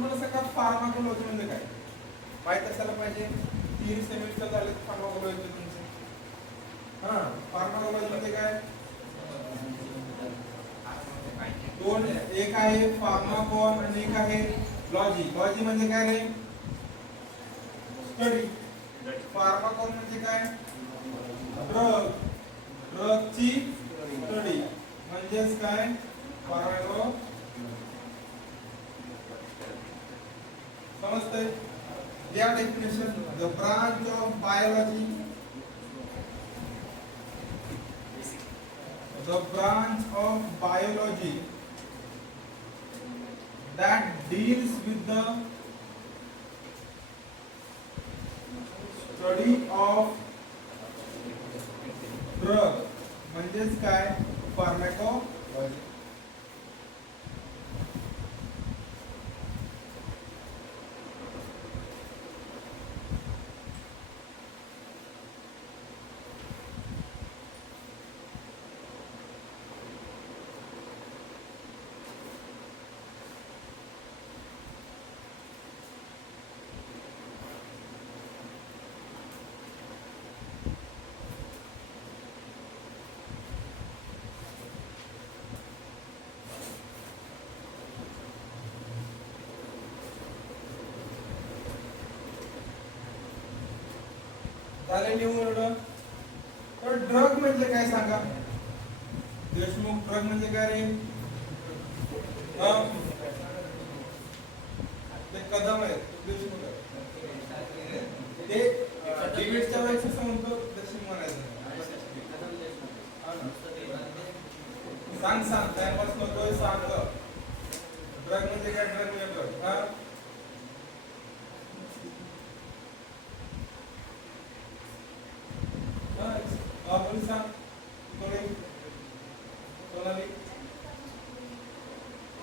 मला सांगा फार्माकोलॉजी म्हणजे काय माहित असायला पाहिजे. 3 सेमिस्टर झाले फार्माकोलॉजी तुमचे. फार्माकोलॉजी म्हणजे काय? दोन, एक आहे फार्माकोन आणि एक आहे लॉजी. लॉजी म्हणजे काय रे? स्टडी. फार्माकोन म्हणजे काय? ड्रग. ड्रगची स्टडी म्हणजेच काय? फार्माको. समजतंय? या definition the branch of biology, the branch of biology that deals with the study of drug म्हणजेच काय? फार्माकोलॉजी. झाले निवडलं. तर ड्रग म्हणजे काय सांगा देशमुख? ड्रग म्हणजे काय रे? ते कदम आहे देशमुख ते डिबेटच्या वेळेस असं म्हणतो देशमुख म्हणायचं. सांग सांग टाइमपास नकोय सांग. ड्रग म्हणजे काय? ड्रग म्हणजे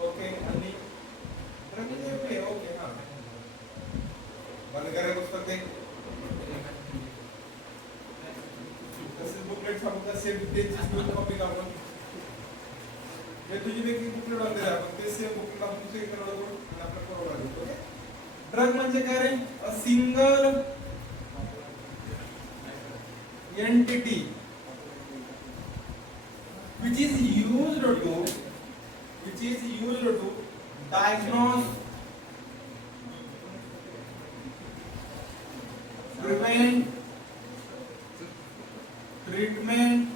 ओके आणि ओके हा बंद करा पुस्तक ते तसेच बुकलेट सांगू सेम त्याची कॉपी काढून हे तुझी वेगळी बुकलेट आणते आपण ते सेम बुकलेट आपण दुसरी इकडे करून आपण करू लागलो. ओके. ड्रग म्हणजे काय रे? A single entity which is used to diagnose, prevent, treatment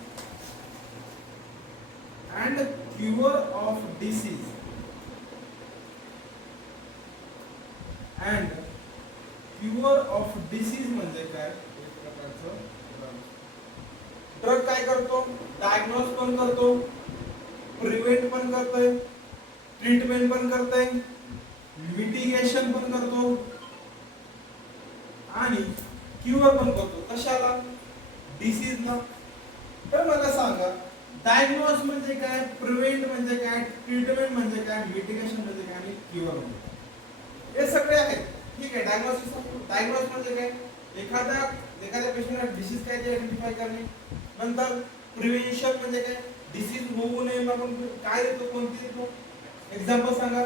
and cure of disease. And cure of disease म्हणजे काय? एक प्रकारचं ड्रग काय करतो? डायग्नोज पण करतो, प्रिव्हेंट पण करतोय, ट्रीटमेंट पण करतोय, मिटिगेशन पण करतो आणि क्युअर पण करतो. कशाला? डिसीजला. तर मला सांगा डायग्नोज म्हणजे काय, प्रिव्हेंट म्हणजे काय, ट्रीटमेंट म्हणजे काय, मिटिगेशन म्हणजे काय आणि क्युअर म्हणजे काय? हे सगळे आहेत. ठीक आहे. डायग्नोज म्हणजे काय? एखाद्या पेशंटला डिसीज काय ते आयडेंटिफाय करणे. नंतर प्रिव्हेंशन म्हणजे काय? डिसीज होऊ नये म्हणून काय देतो, कोणती देतो? एक्झाम्पल सांगा.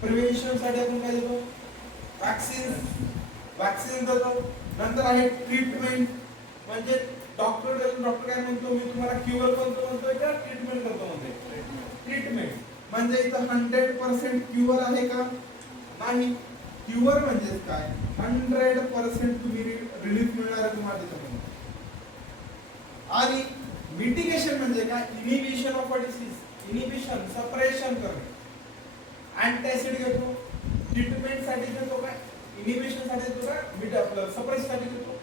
प्रिव्हेंशन साठी आपण काय देतो? वॅक्सीन देतो. नंतर आहे ट्रीटमेंट म्हणजे डॉक्टर काय म्हणतो, मी तुम्हाला क्युअर करतो म्हणतोय का ट्रीटमेंट करतो म्हणतोय? ट्रीटमेंट म्हणजे इथं 100% क्युअर आहे का? नाही. क्युअर म्हणजे काय? 100% तुम्ही रिलीफ मिळणार आहे तुम्हाला त्याच्यामध्ये. आणि मिटिगेशन म्हणजे काय? Inhibition of a disease. Inhibition, suppression करणे. अँटासिड घेतो, ट्रीटमेंट साठी घेतो काय? इनिबिशन साठी देतो का? आपलं सप्रेस साठी देतो.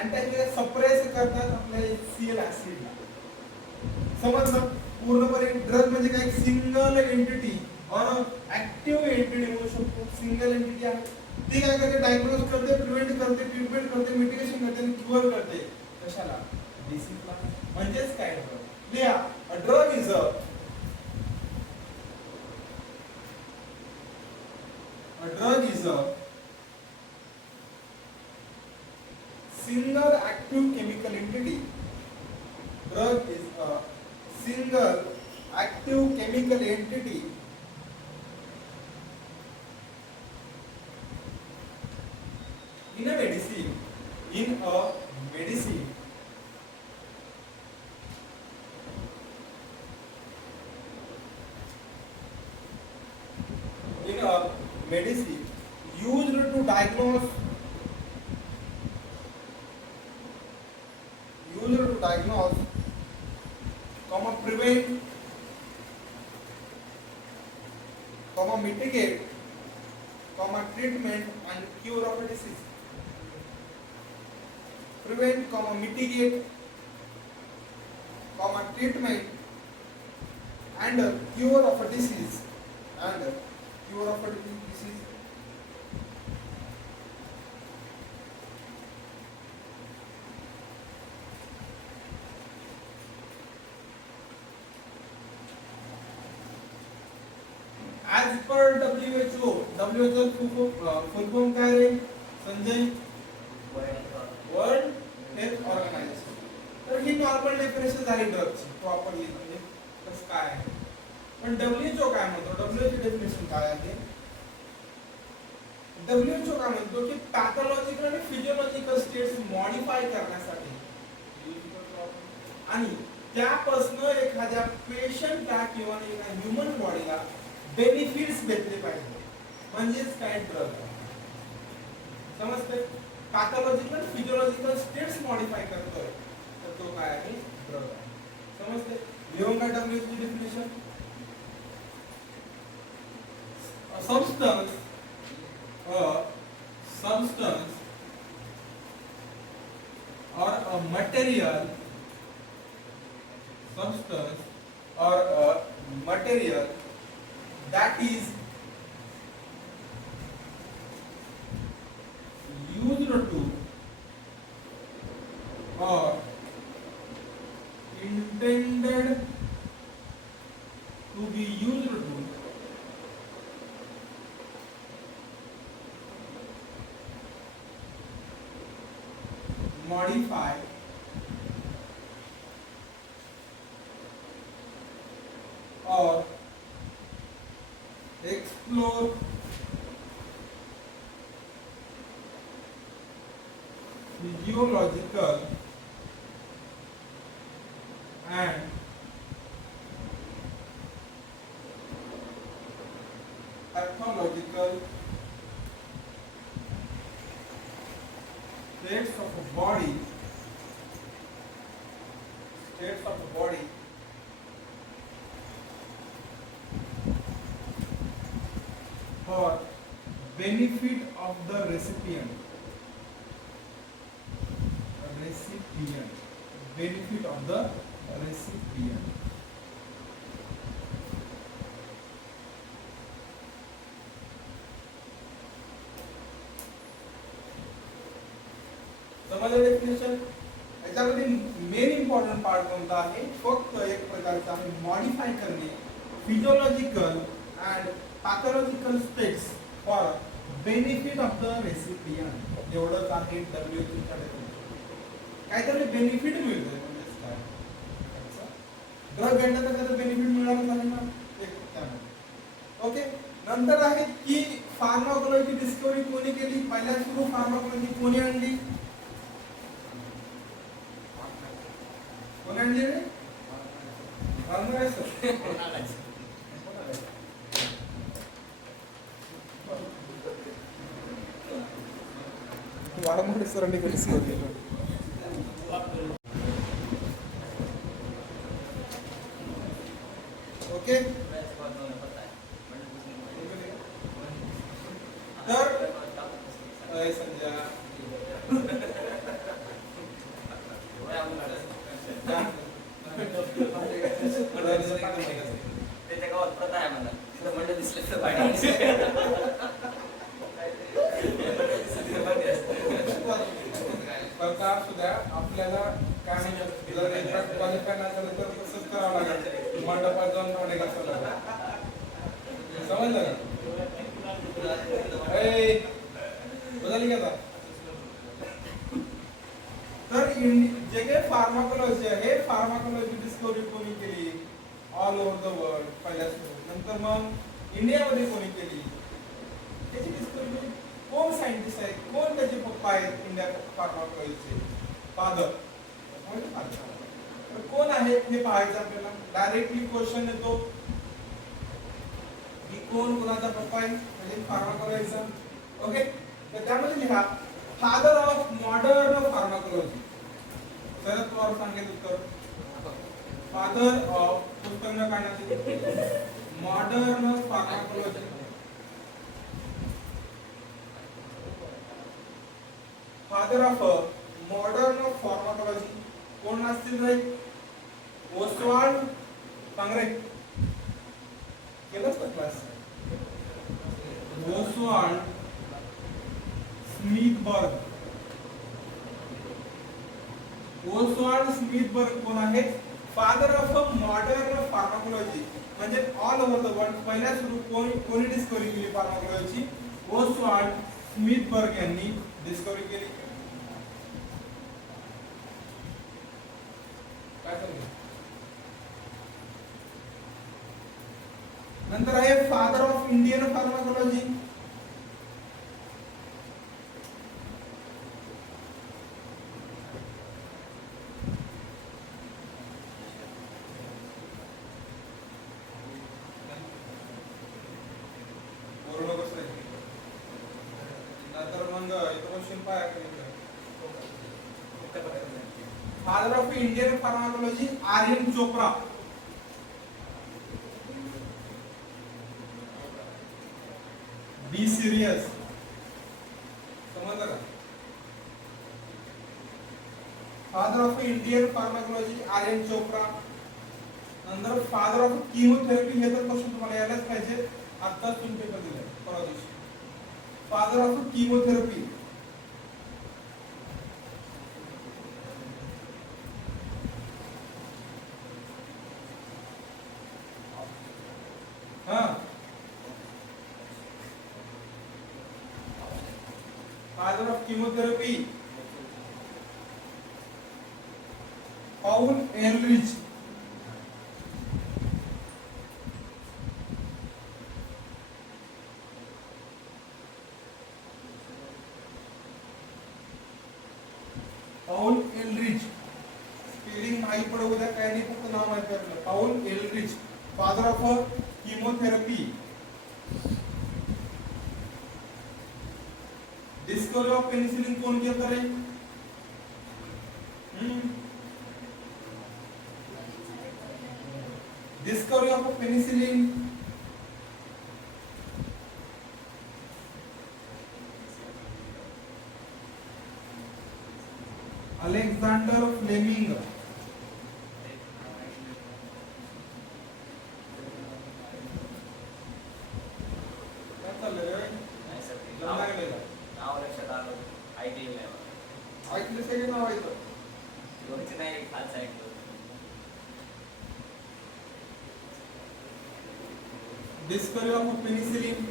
अँटासिड सप्रेस करतात आपल्या HCl ऍसिडला. समजलं? पूर्णपणे ड्रग म्हणजे काय? सिंगल एंटिटी और ऍक्टिव्ह एंटिटी म्हणू शकतो. सिंगल एंटिटी आहे ती काय करते? डायग्नोज करते, प्रिव्हेंट करते, ट्रीटमेंट करते, मिटिगेशन करते आणि क्युअर करते. कशाला? डिसीजला. म्हणजेच काय? लिहा. A drug is a single active chemical entity. Drug is a single active chemical entity In a medicine, used to diagnose prevent, mitigate, treatment and cure of a disease. Prevent, mitigate, treatment and cure of a disease. As per WHO full form काय रे Sanjay? World Health Organization. तर ही normal definition झाली ड्रगची properly, म्हणजे कसं काय आहे. पण WHO काय म्हणतो? WHO ची डेफिनेशन काय आहे? WHO काय म्हणतो की पॅथॉलॉजिकल आणि फिजियोलॉजिकल स्टेट्स मॉडिफाय करण्यासाठी आणि त्यापासून एखाद्या पेशंटला किंवा एका ह्युमन बॉडीला बेनिफिट्स भेटले पाहिजे, म्हणजेच काय ड्रग. समजते? पॅथॉलॉजिकल फिजियोलॉजिकल स्टेट्स मॉडिफाय करतोय तर तो काय आहे? ड्रग आहे. समजते? लिहून का WHO ची definition? substance or a material that is used to or intended to be used to modify or explore physiological and pathological states of a body for benefit of the recipient. Benefit of the recipient. समजलं definition? याच्यामध्ये main important part कोणता आहे? फक्त एक प्रकारचा आहे modify करणे physiological and pathological states for benefit of the recipient. एवढंच आहे WHO च्या डेफिनेशन. काहीतरी बेनिफिट मिळतोय म्हणजे काय? ड्रग घेतला तर त्याचा बेनिफिट मिळाला नाही ना, त्यामुळे. ओके. नंतर आहे की फार्माकोलॉजी डिस्कवरी कोणी केली? पहिल्या सुरू फार्माकोलॉजी कोणी आणली? कोणी आणली रे? वारंवार सरांनी डिस्कवरी केली. ओके. तर संजय त्याच्या गावात प्रथा आहे मला, तिथं मंडळ दिसले तर आपल्याला काय म्हणतात, जर एकदा क्वालिफाय नाही झालं तर तसंच करावं लागेल, मंडपात जाऊन भांडे घासावं लागेल. समजलं का? बदल का? तर जे काही फार्माकोलॉजी आहे, फार्माकोलॉजी डिस्कवरी कोणी केली? ऑल ओव्हर द वर्ल्ड पहिल्या सुरू. नंतर मग इंडियामध्ये कोणी केली? त्याची डिस्कवरी कोण सायंटिस्ट आहे, कोण त्याची पप्पा आहेत इंडिया फार्माकोलॉजीचे फादर. कोण आहे हे पाहायचं आपल्याला. डायरेक्टली क्वेश्चन येतो की कोण कोणाचा पप्पा आहे म्हणजे फार्माकोलॉजीचा. ओके, तर त्यामध्ये लिहा father of modern pharmacology. Sharad Pawar सांगेल उत्तर. फादर ऑफ पुस्तक न काढण्याचे modern pharmacology. Father of modern pharmacology कोण असतील रे? ओस्वाल्ड कांग्रे केलंच का क्लास? ओस्वाल्ड स्मिथबर्ग. ओस्वाल्ड स्मिथबर्ग कोण आहे? Father of modern pharmacology. म्हणजे ऑल ओव्हर द वर्ल्ड पहिल्या सुरू कोणी डिस्कवरी केली फार्माकोलॉजी? ओस्वाल्ड स्मिथबर्ग यांनी डिस्कवरी केली. नंतर आहे father of Indian pharmacology. Father of Indian pharmacology Aryan Chopra. Be serious. समजलं का? Father of Indian pharmacology Aryan Chopra. नंतर फादर ऑफ किमोथेरपी. हे तर क्वेश्चन तुम्हाला यायलाच पाहिजे. आत्ताच तुम्ही पेपर दिलाय परवा दिवशी. Father of chemotherapy father of chemotherapy Paul Ehrlich. Paul Ehrlich spelling माहिती पडू द्या. काय नाही, फक्त नाव माहिती आपलं. Paul Ehrlich father of chemotherapy. Discovery of penicillin कोण केलं रे? Discovery of penicillin Alexander Fleming. काय चाललंय रे? नाव लक्षात आलं, ऐकलं नाही. ऐकलं सगळे नाव ऐकलं. दोनचे नाही, खालचं ऐकलं. Discovery of penicillin.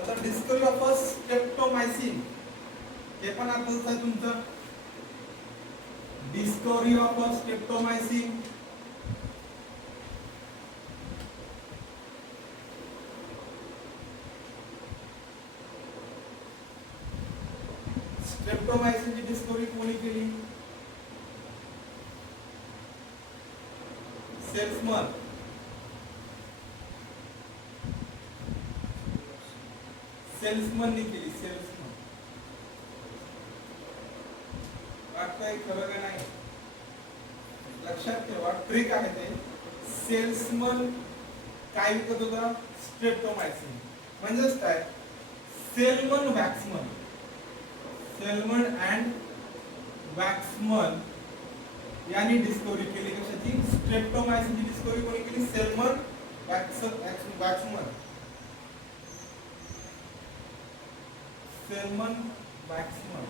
आता डिस्कवरी ऑफ स्ट्रेप्टोमायसिन. हे पण आताच आहे तुमचं. Discovery of streptomycin. स्ट्रेप्टोमायसिनची डिस्कवरी कोणी केली? सेल्समन. सेल्समननी केली. सेल्समन. वाटतंय खरं का नाही? लक्षात ठेवा, ट्रिक आहे ते. सेल्समन काय विकत होता? स्ट्रेप्टोमायसिन. म्हणजेच काय? Selman Waksman. Selman and Waksman यांनी डिस्कवरी केली. कशाची? स्ट्रेप्टोमायसिनची डिस्कवरी कोणी केली? Selman Waksman. Selman Waksman.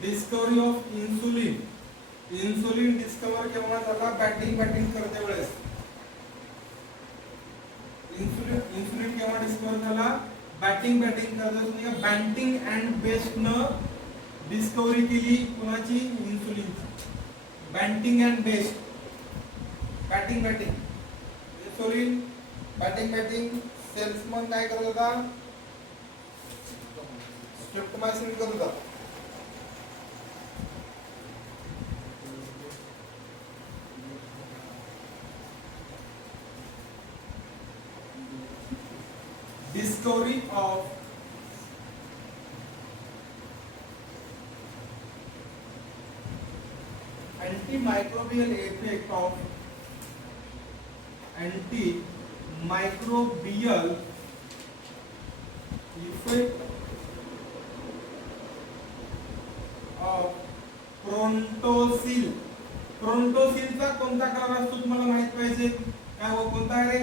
Discovery of insulin. Insulin discover केव्हा झाला? बॅटिंग करते वेळेस. इन्सुलिन केव्हा डिस्कवर झाला? बॅटिंग करते. बँटिंग अँड बेस्ट न डिस्कवरी केली कुणाची? इन्सुलिनची. Banting and Best. Banting insulin Banting Selman काय करत होता? स्ट्रिप्टोमायसिन करत होता. Discovery of antimicrobial effect of antimicrobial effect of प्रोन्टोसिल. प्रोन्टोसिलचा कोणता कलर असतो तुम्हाला माहित पाहिजे काय? हो कोणता आहे?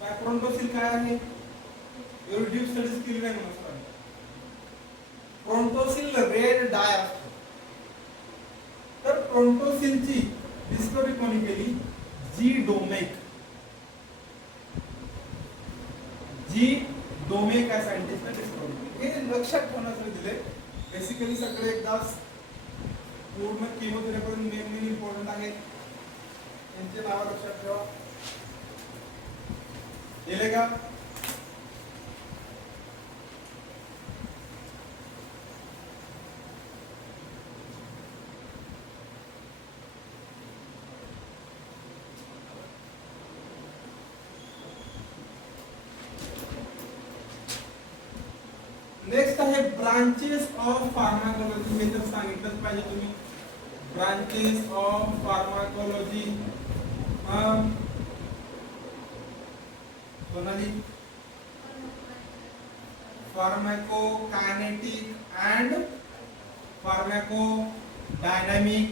काय प्रोन्टोसिल काय आहे? एवढी डीप स्टडीज केली नाही म्हणून. प्रोन्टोसिल रेड डाय असतो. तर प्रोन्टोसिलची डिस्कवरी कोणी केली? जी डोमेक या सायंटिस्टने डिस्कवरी केली. हे लक्षात ठेवण्यासाठी दिले. बेसिकली सगळे एकदा पूर्ण केमोथेरपी मेन इम्पॉर्टंट आहे. त्यांचे नाव लक्षात ठेवा. दिले का? नेक्स्ट आहे ब्रांचेस ऑफ फार्माकोलॉजी. हे तर सांगितलंच पाहिजे तुम्ही. ब्रांचेस ऑफ फार्माकोलॉजी कोणाली? Pharmacokinetic and pharmacodynamic.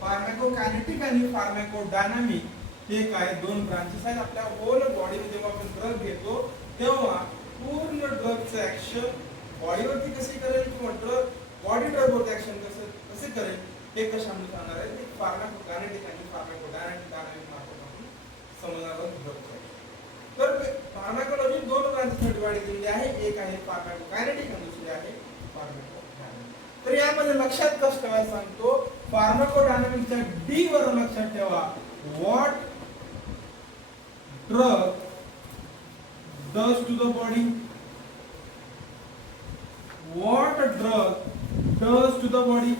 फार्माकोकायनेटिक आणि फार्माकोडायनामिक हे काय? दोन ब्रांचेस आहेत. आपल्या होल बॉडीमध्ये जेव्हा आपण ड्रग घेतो तेव्हा पूर्ण ड्रगचं ऍक्शन बॉडीवरती कशी करेल किंवा बॉडी ड्रगवरती ऍक्शन कसे करेल हे कशामध्ये सांगणार आहे? ते फार्माकोकायनेटिक आणि फार्माकोडायनामिक मार्फत आपण समजणार आहोत ड्रगचं. तर फार्माकोलॉजी दोन ब्रांचेसमध्ये डिवाइड केलेली आहे. एक आहे फार्माकोकायनेटिक आणि दुसरी आहे फार्माकोडायनामिक. तर यामध्ये लक्षात कसं ठेवायला सांगतो? फार्माकोडायनामिकच्या डी वर लक्षात ठेवा. What drug does to the body. What drug does to the body.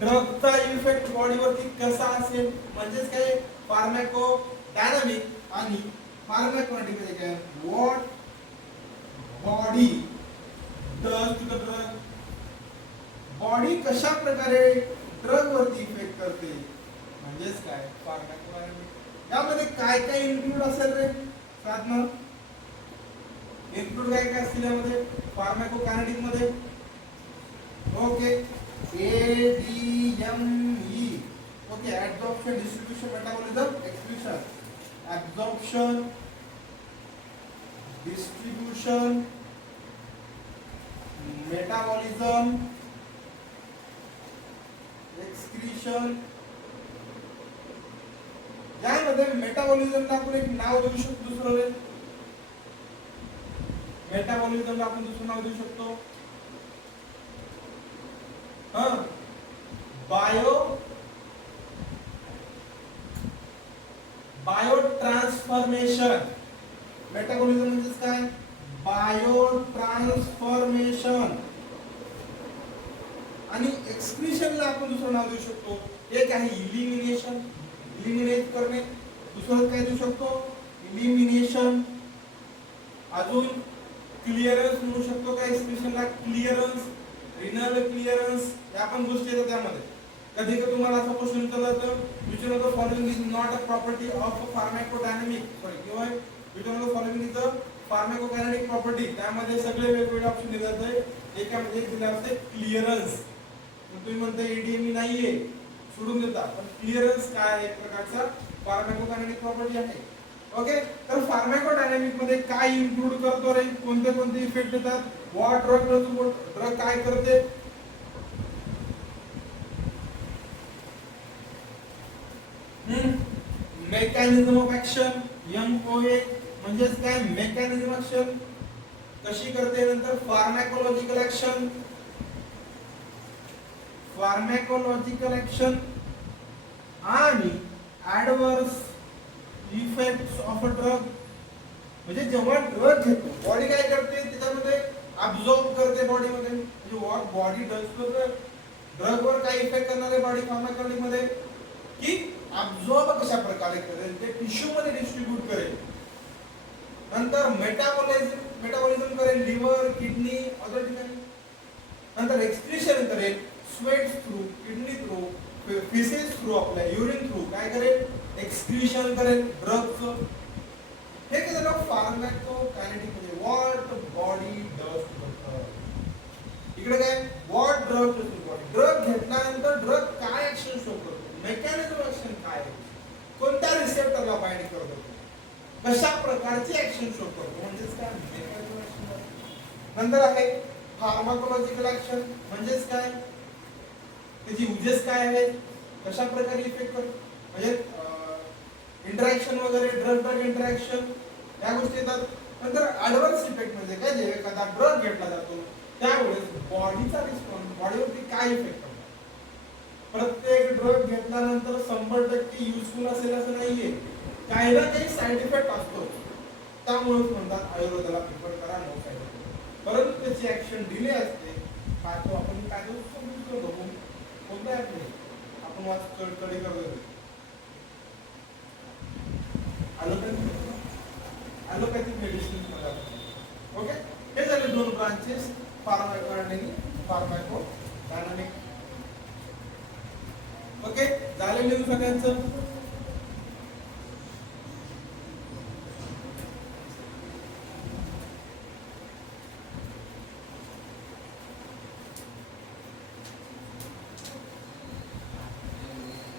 ड्रगचा इफेक्ट बॉडीवरती कसा असेल म्हणजेच काय? फार्माकोडायनामिक आणि फार्माकोकायनेटिक मध्ये काय? What body does to the drug. Body कशा प्रकारे ड्रग वरती इफेक्ट करते म्हणजेच काय? फार्माकोकायनेटिक. यामध्ये काय काय इन्क्लूड असेल रे साधना? इन्क्लूड काय काय असतील यामध्ये? फार्माकोकायनेटिक मध्ये okay ADME okay absorption distribution metabolism excretion. Absorption distribution metabolism excretion. यामध्ये मेटाबॉलिझमला आपण एक नाव देऊ शकतो. दुसरं मेटाबॉलिझमला आपण दुसरं नाव देऊ शकतो बायो ट्रान्सफॉर्मेशन. मेटाबॉलिझम म्हणजे काय? Bio transformation. आणि एक्सक्रीशनला आपण दुसरं नाव देऊ शकतो. एक आहे इलिमिनेशन, इलिमिनेट करणे. दुसरं काय देऊ शकतो? इलिमिनेशन. अजून क्लिअरन्स म्हणू शकतो. काय एक्सप्रेशनला? क्लिअरन्स, रिनल क्लिअरन्स या पण गोष्टी येतात त्यामध्ये. कधी कधी तुम्हाला असा क्वेश्चन विचारला जातो which one of the following is not a property of a pharmacodynamic किंवा which one of the following is a pharmacokinetic property. त्यामध्ये सगळे वेगवेगळे ऑप्शन दिले जाते. एकामध्ये दिला असते क्लिअरन्स. तुम्ही म्हणता ADME नाहीये सोडून देता, पण क्लिअरन्स काय आहे? एक प्रकारचा फार्माकोकायनेटिक प्रॉपर्टी आहे. ओके. तर फार्माकोडायनामिक मध्ये काय इन्क्लूड करतो रे? कोणते कोणते इफेक्ट येतात? व्हॉट ड्रग काय करते? Mechanism of action. MOA म्हणजेच काय? Mechanism action. कशी करते नंतर फार्मॅकोलॉजिकल ऍक्शन, फार्मॅकोलॉजिकल ऍक्शन आणि adverse effects of a drug. म्हणजे जेव्हा ड्रग घेतो बॉडी काय करते त्याच्यामध्ये अब्झॉर्ब करते बॉडीमध्ये. म्हणजे what body does to the drug वर काय इफेक्ट करणार आहे बॉडी फार्मॅकोलॉजी मध्ये की अब्झॉर्ब कशा प्रकारे करेल ते टिश्यू मध्ये डिस्ट्रीब्यूट करेल. नंतर मेटाबॉलिझम करेल लिव्हर किडनी अदर ठिकाणी. नंतर एक्सक्रीशन करेल sweat through kidney through faeces through आपल्या युरिन थ्रू काय करेल एक्सक्रीशन करेल ड्रगचं. हे काय झालं फार्मॅकोकायनेटिक म्हणजे what body does to the drug. इकडे काय what drug does to body. Drug घेतल्यानंतर ड्रग काय ऍक्शन शो करतो, मेकॅनिझम ऍक्शन काय आहे, कोणत्या रिसेप्टरला बाइंड करतो, कशा प्रकारची ऍक्शन शो करतो म्हणजेच काय मेकॅनिझम ऍक्शन. नंतर आहे फार्माकोलॉजिकल ऍक्शन म्हणजेच काय त्याची युजेस काय आहेत, कशा प्रकारे इफेक्ट करतो म्हणजे इंटरॅक्शन वगैरे ड्रग ड्रग इंटरॅक्शन या गोष्टी येतात. नंतर ऍडव्हर्स इफेक्ट म्हणजे काय जे एखादा ड्रग घेतला जातो त्यावेळेस बॉडीचा रिस्पॉन्स बॉडीवरती काय इफेक्ट होतो. प्रत्येक ड्रग घेतल्यानंतर 100% युजफुल असेल असं नाहीये, काही ना काही साईड इफेक्ट असतो. त्यामुळेच म्हणतात आयुर्वेदाला प्रिफर करा नो साईड इफेक्ट. परंतु त्याची ऍक्शन डिले असते. पाहतो आपण काय करतो कोणत्या ऍपने आपण वाच कडे करतो ॲलोपॅथिक मेडिसिन मध्ये. ओके हे झाले दोन ब्रांचेस फार्माको आणि फार्माको डायनामिक. ओके झालेले सगळ्यांचं.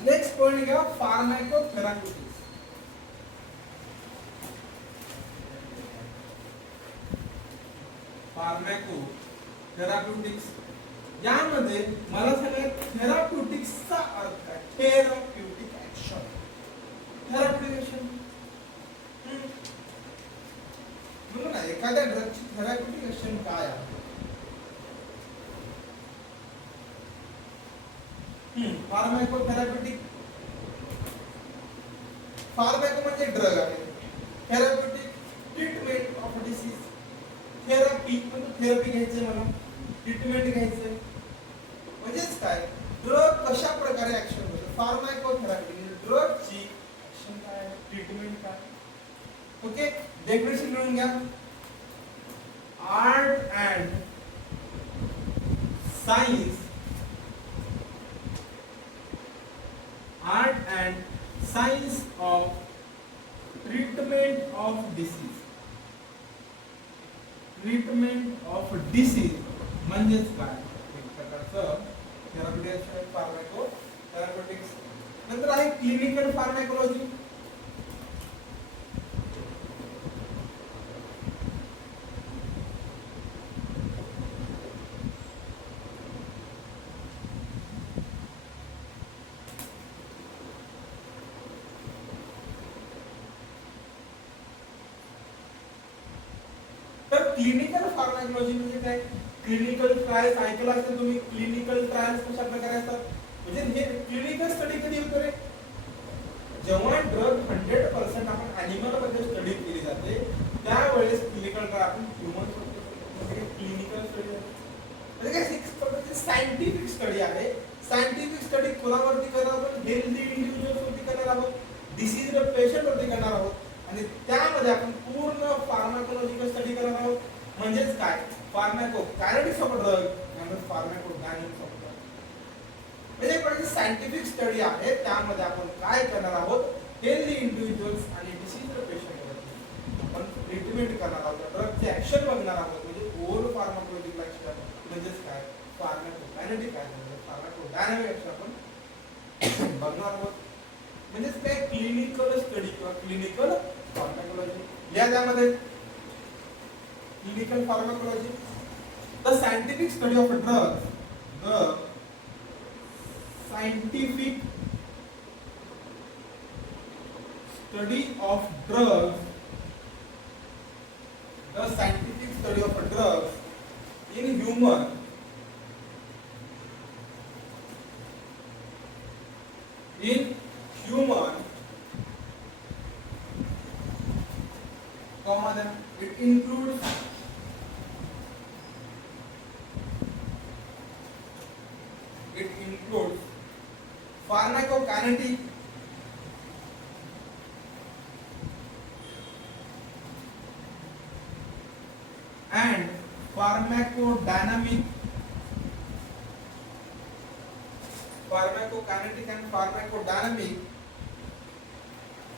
नेक्स्ट पॉइंट घ्या फार्माकोथेरप्युटिक्स. फार्मॅको थेराप्युटिक्स यामध्ये मला सांगा थेराप्युटिक्सचा अर्थ काय. थेराप्युटिक ऍक्शन थेराप्युटिक ऍक्शन म्हणून ना एखाद्या ड्रगची थेराप्युटिक ऍक्शन काय आहे. फार्मॅको थेराप्युटिक फार्मॅको म्हणजे ड्रग आहे. Therapeutic treatment of disease. Therapy म्हणजे थेरपी घ्यायचंय मला ट्रीटमेंट घ्यायचंय म्हणजेच काय ड्रग कशा प्रकारे ऍक्शन होतो. फार्माकोथेरपी म्हणजे ड्रगची ऍक्शन काय ट्रीटमेंट काय. ओके डेफिनेशन लिहून घ्या. Art and science art and science of treatment of disease. Treatment of disease म्हणजेच काय एक प्रकारचं थेरप्युटिक्स फार्मॅको थेरप्युटिक्स. नंतर आहे क्लिनिकल फार्मॅकोलॉजी. क्लिनिकल फार्मॅकोलॉजी म्हणजे काय क्लिनिकल ट्रायल्स ऐकलं असेल तुम्ही. क्लिनिकल ट्रायल्स कशा प्रकारे असतात म्हणजे हे क्लिनिकल स्टडी कधी होतो रे जेव्हा ड्रग 100% आपण ॲनिमल मध्ये स्टडी केली जाते त्यावेळेस क्लिनिकल ट्रायल आपण ह्यूमन क्लिनिकल स्टडी म्हणजे काय एक प्रकारची सायंटिफिक स्टडी आहे. सायंटिफिक स्टडी कोणावरती करणार आहोत हेल्दी इंडिव्हिज्युअल्स वरती करणार आहोत डिसीज पेशंट वरती करणार आहोत आणि त्यामध्ये आपण पूर्ण फार्माकोलॉजिकल स्टडी करणार आहोत. म्हणजेच काय फार्मॅको कायनेटिक्स ऑफ ड्रग आणि फार्मॅको डायनामिक्स ऑफ ड्रग म्हणजे एक सायंटिफिक स्टडी आहे. त्यामध्ये आपण काय करणार आहोत हेल्दी इंडिव्हिज्युअल्स आणि डिसीज पेशंट आपण ट्रीटमेंट करणार आहोत. ड्रगचे ऍक्शन बघणार आहोत म्हणजे ओव्हर फार्माकोलॉजिकल ऍक्शन म्हणजेच काय फार्मॅको कायनेटिक काय फार्मॅको डायनामिक ऍक्शन आपण बघणार आहोत. म्हणजेच काय क्लिनिकल स्टडी किंवा क्लिनिकल फार्मॅकोलॉजी या त्यामध्ये clinical pharmacology the scientific study of a drug. The scientific study of drug. The scientific study of a drug in human comma then it includes pharmacokinetic and pharmacokinetic and pharmacodynamic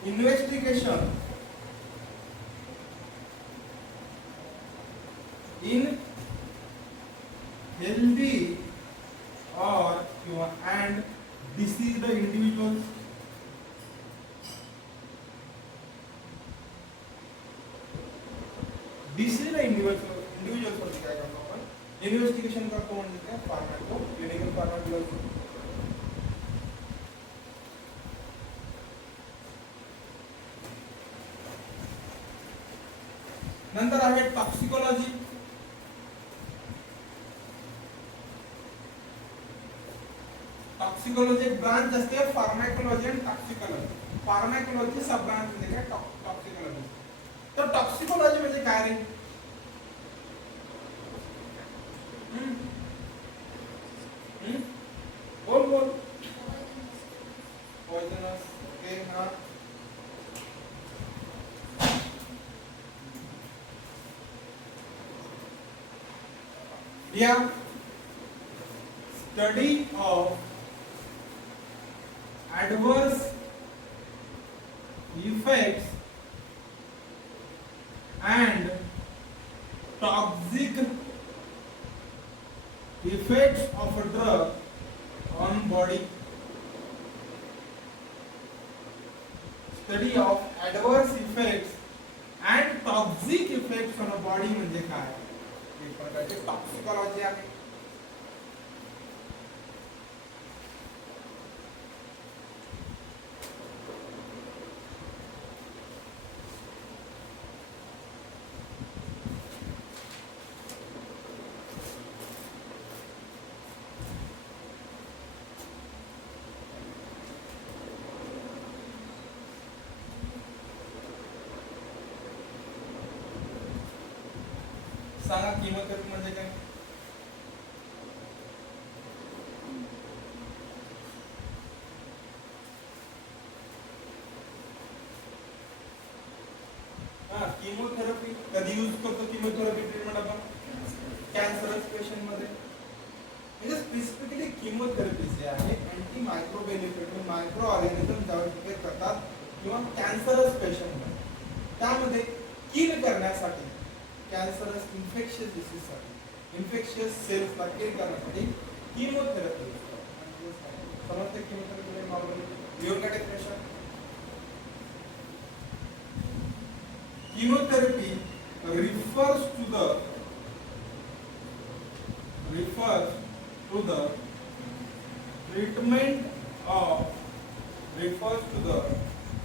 investigation in healthy or and diseased individuals. Disease individuals वरती काय करतो आपण investigation करतो म्हणजे काय pharmaco clinical pharmacology. नंतर आहे toxicology. Toxicology एक ब्रांच असते फार्माकोलॉजी आणि टॉक्सिकोलॉजी. फार्माकोलॉजी सब ब्रांच म्हणजे काय टॉक्सिकोलॉजी. तर टॉक्सिकोलॉजी म्हणजे काय रे? बोल बोल. पॉइजनस. ओके हां. या study of adverse effects and toxic effects of a drug on body. Study of adverse effects and toxic effects on a body म्हणजे काय? एक प्रकारची टॉक्सिकोलॉजी आहे. सांगा किमोथेरपी म्हणजे काय? किमोथेरपी कधी यूज करतो? किमोथेरपी ट्रीटमेंट आपण कॅन्सरस पेशंट मध्ये म्हणजे स्पेसिफिकली किमोथेरपी जे आहे anti microbial effect micro organism ज्यावर इफेक्ट करतात किंवा कॅन्सरस पेशंट मध्ये त्यामध्ये किल करण्यासाठी कॅन्सरस इन्फेक्शियस डिसीज साठी इन्फेक्शियस सेल्स ला किल करण्यासाठी किमोथेरपी समजते. Chemotherapy normally bureaucratic patient chemotherapy refers to the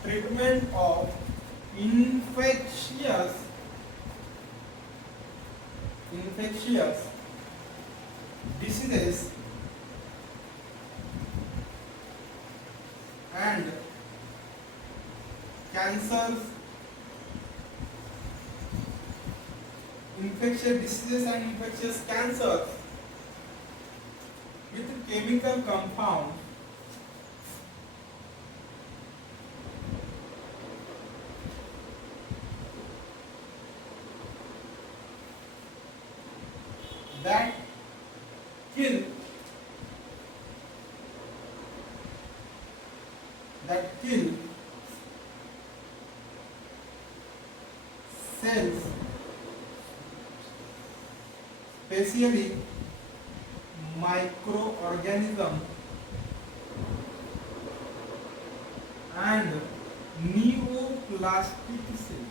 treatment of infectious diseases and cancers. Infectious diseases and infectious cancers with chemical compounds that kill cells, especially microorganism and neoplastic cells.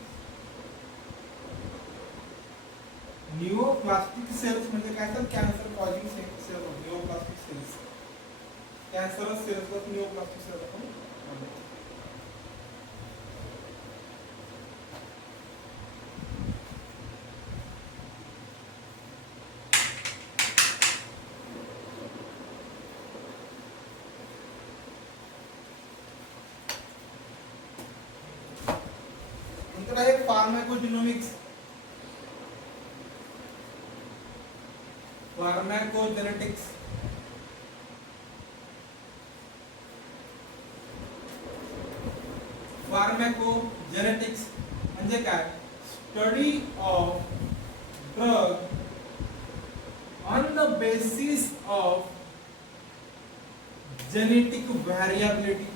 Neoplastic cells म्हणजे काय तर cancer causing cells. Neoplastic cells cancerous cells ला neoplastic cells आपण म्हणतो. आहे pharmacogenomics. Pharmacogenetics. Pharmacogenetics म्हणजे काय? Study of drug on the basis of genetic variability.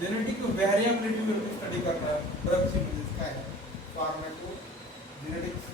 Genetic variability वर स्टडी करणार ड्रगची म्हणजे काय? फार्माकोजेनेटिक्स.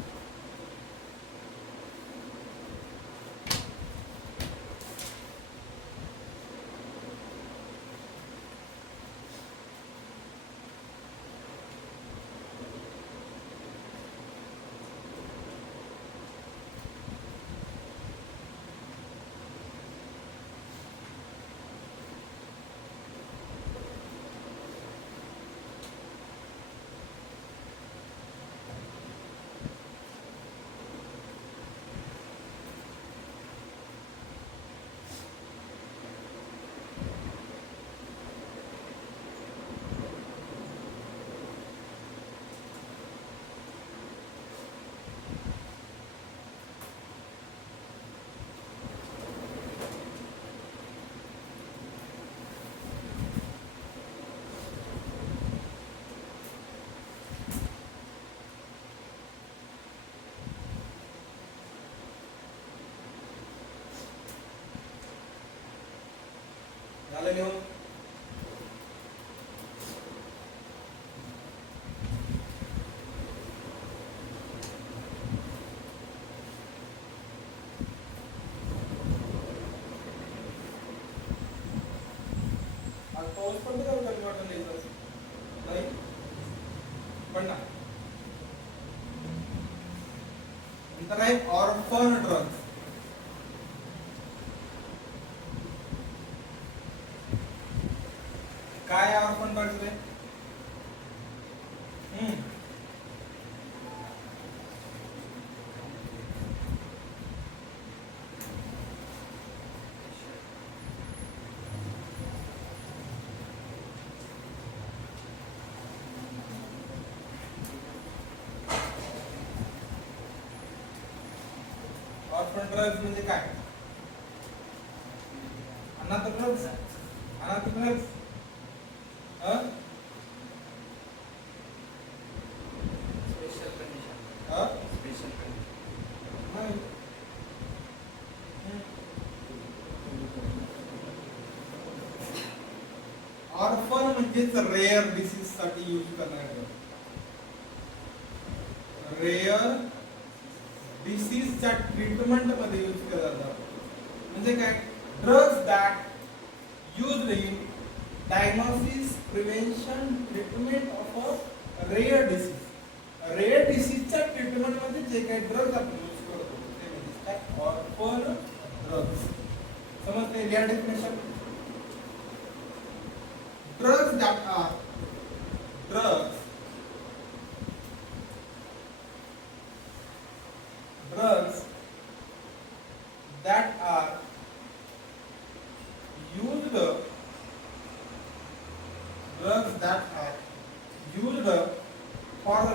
झालं लिहून? आज पाऊस पडतो का कमी वाटत नाही? पडणार. नंतर आहे ऑर्फन ड्रग्स. काय ऑर्फन ड्रग्स रे? ऑर्फन ड्रग्स म्हणजे काय? अनाथ ड्रग्स. अनाथ ड्रग्स स्पेशल कंडिशन. स्पेशल नाही. ऑर्फन म्हणजेच रेअर डिसीज साठी यूज करणारे. रेअर डिसीजच्या ट्रीटमेंट मध्ये यूज केला जातात. म्हणजे काय? Drugs that used in diagnosis, prevention, treatment of a rare disease. Rare डिसीजच्या ट्रीटमेंट मध्ये जे काही ड्रग्ज आपण यूज करतो ते म्हणजे काय? Orphan drugs. समजते? या definition. Drugs that are drugs that are used for the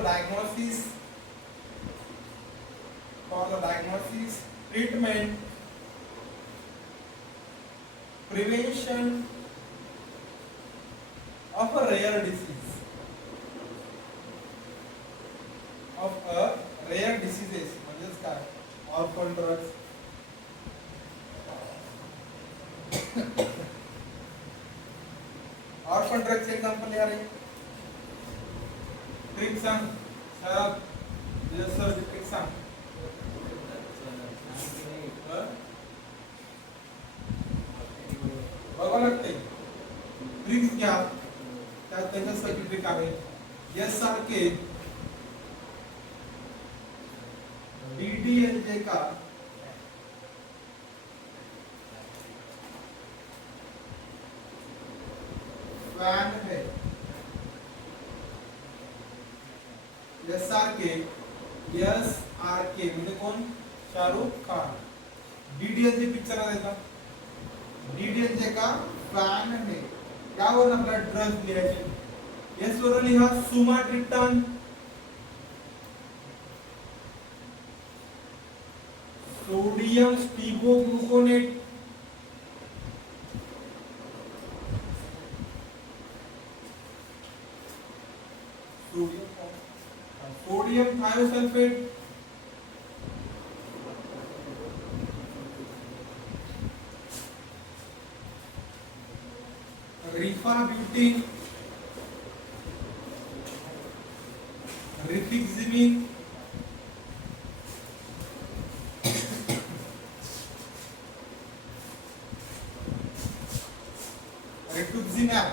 diagnosis, treatment, prevention of a rare disease, म्हणजेच काय? Orphan drugs. Orphan drugs example यार है. ट्रिक सांग. शरद सर ट्रिक सांग. बघा लागते. ट्रिक्स घ्या. त्यात त्यांच्यासाठी ट्रिक आहे. एस सारखे डीडीएलजे का फैन है. एसआरके म्हणजे कोण? शाहरुख खान. डीडीएलजे पिक्चर आहे का? डीडीएलजे का फैन है. यावर आपला ड्रग लिहायचे. एस वरून लिहा sumatriptan, sodium स्टिबोग्लुकोनेट, sodium thiosulphate, रिफाब्यूटिन, रिफिक्सिमिन, रिटुक्सिमॅब,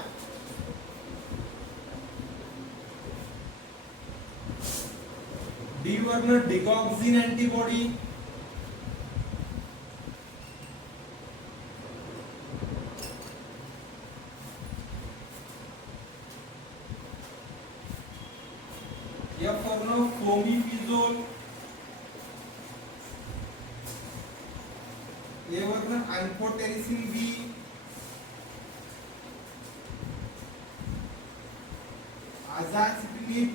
D वरनं डिगॉक्सिन अँटीबॉडी, एफ वरनं फ्लोमिपिझोल, ए वरनं अँफोटेरिसिन बी, azacitidine,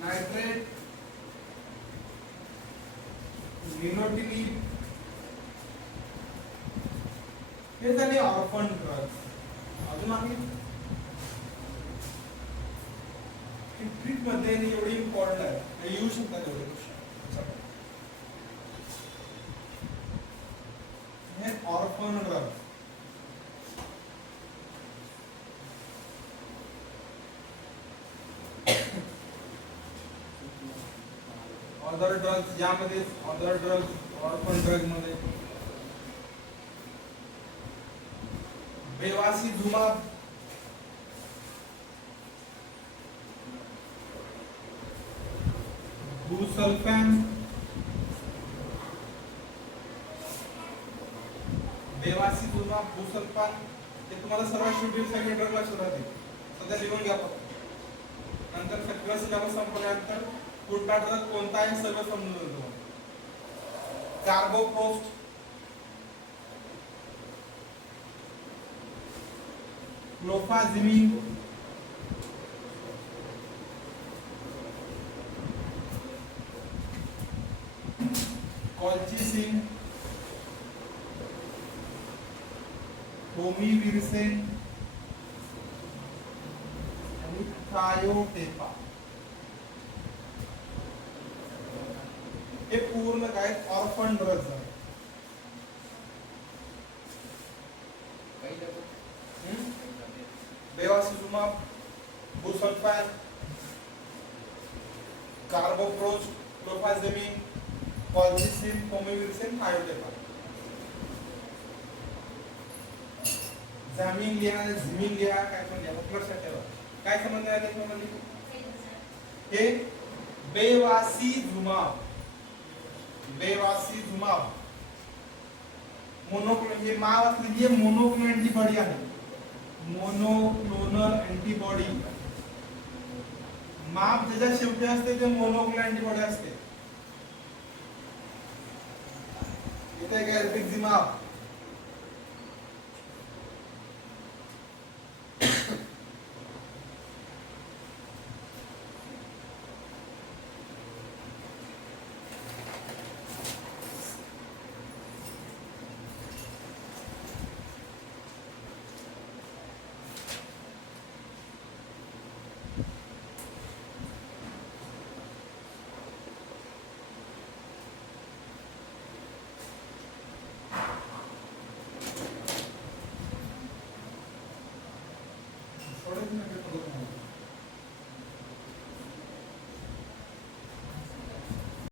नाइट्रेट, निलोटिनिन, हे झाले ऑर्फन ड्रग्स. अजून आम्ही ट्रीट मध्ये एवढी इम्पॉर्टंट आहे, हे येऊ शकतात एवढे गोष्टी. हे ऑर्फन ड्रग्स. अदर ड्रग्स, यामध्ये अदर ड्रग्स ऑर्फन ड्रग मध्ये बेवासीझुमाब, बुसल्फॅन, बेवासीझुमाब, बुसल्फान, हे तुम्हाला सर्व शेड्यूल सगळे ड्रग लक्षात राहतील. सध्या लिहून घ्या फक्त. नंतर सगळं सिलेबस संपल्यानंतर कुठला ड्रग कोणता आहे सगळं समजून येतो. कार्बोप्रोस्ट, क्लोफाझिमिन, कॉल्चिसिन, होमिविरसेन आणि थायोटेपा. हे पूर्ण काय ऑर्फन ड्रग्स आहेत. बेवासीझुमाब, बुसल्फान, कार्बोप्रोस्ट, क्लोफाझिमिन, कॉल्चिसिन, होमिविरसेन, थायोटेपा. झॅमिन लिहा, झिमिन लिहा, काय पण लिहा, लक्षात ठेवा. काय संबंध आहे त्याच्यामध्ये? हे बेवासीझुमाब, बेवासीझुमाब मोनोक्लोनल, हे माव असलेली आहे मोनोक्लोनल अँटीबॉडी आहे. मोनोक्लोनल अँटीबॉडी, माप ज्याच्या शेवटी असते ते मोनोक्लोनल अँटीबॉडी असते. इथे काय रिफिक्सिमाब,